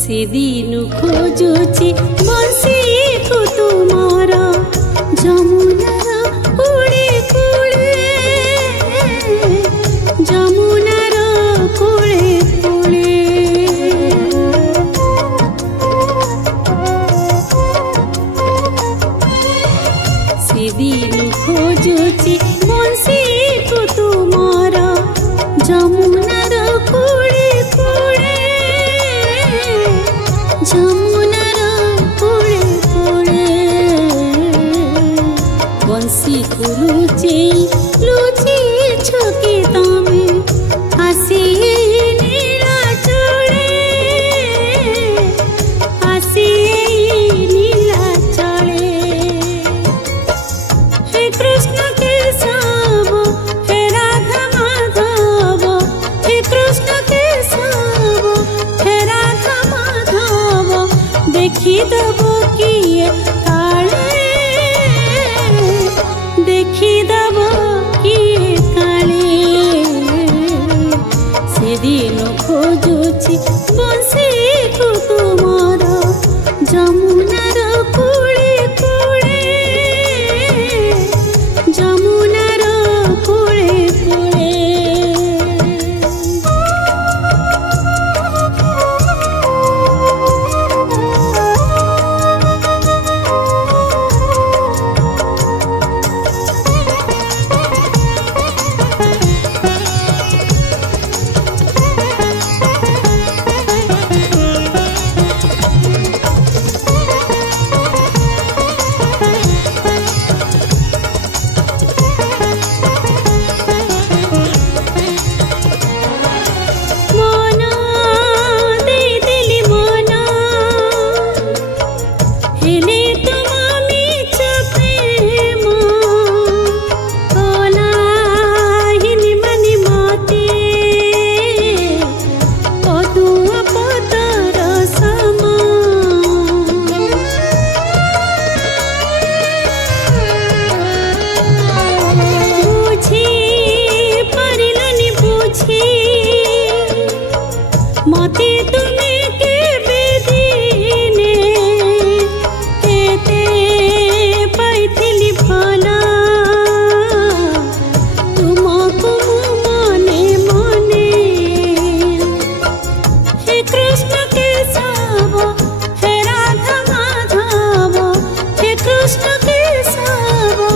सेदिनु खोजुची बंसी को तुमार जमुनार कूले कूले जमुनार कूले कूले सेदिनु खोजुची बंसी को तुमार जमुनार कूले कूले जमुनार कूले कूले बंसी को लुचे लुचे छके तमे आसी नीला चले आसी नीला चले हे कृष्ण के सब हे राधा माधव हे कृष्ण के सब हे राधा माधव देखी दब किए काले देखी दब किए काले से दिन खोजुची बंसी को तुमार जमुनार कूले कूले जमुनार कूले कूले मते तुम्हें के बेदीने केते पाइथिली भला तुमको मने मने हे कृष्ण के सब हे राधा माधव हे कृष्ण के सब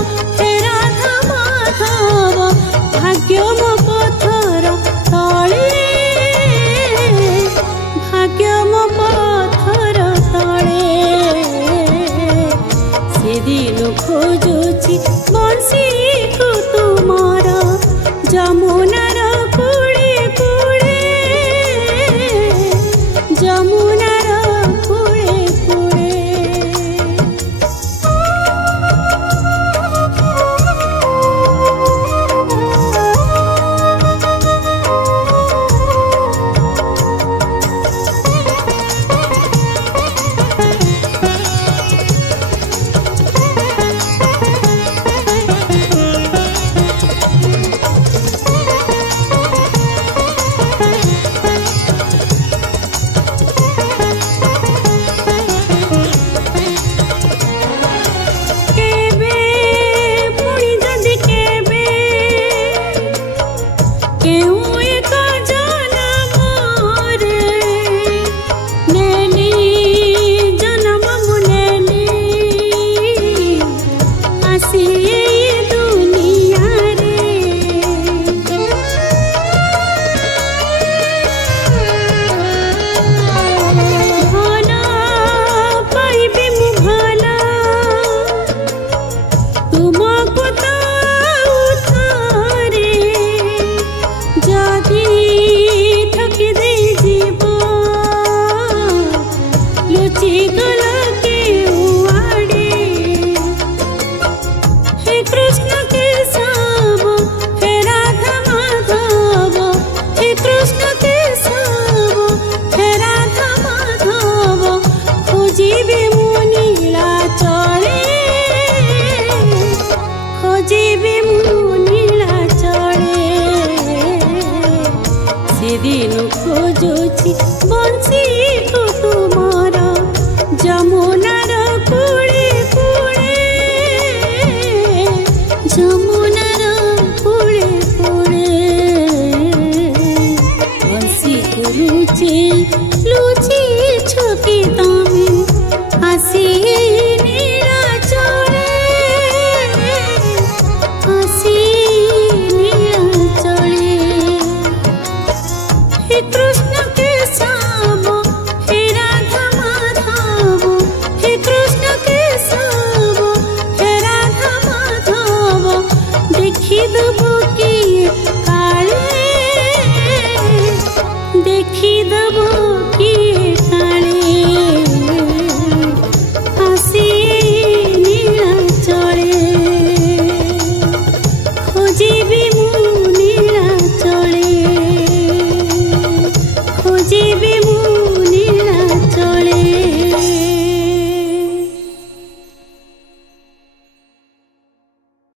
हे राधा माधव भाग्य मो पथर तले खोजुछि बंसी को तुम्हारा जमुनार कूले कूले जमुनार कूले कूले बंसी को लुची लुची छुपी तमें आसी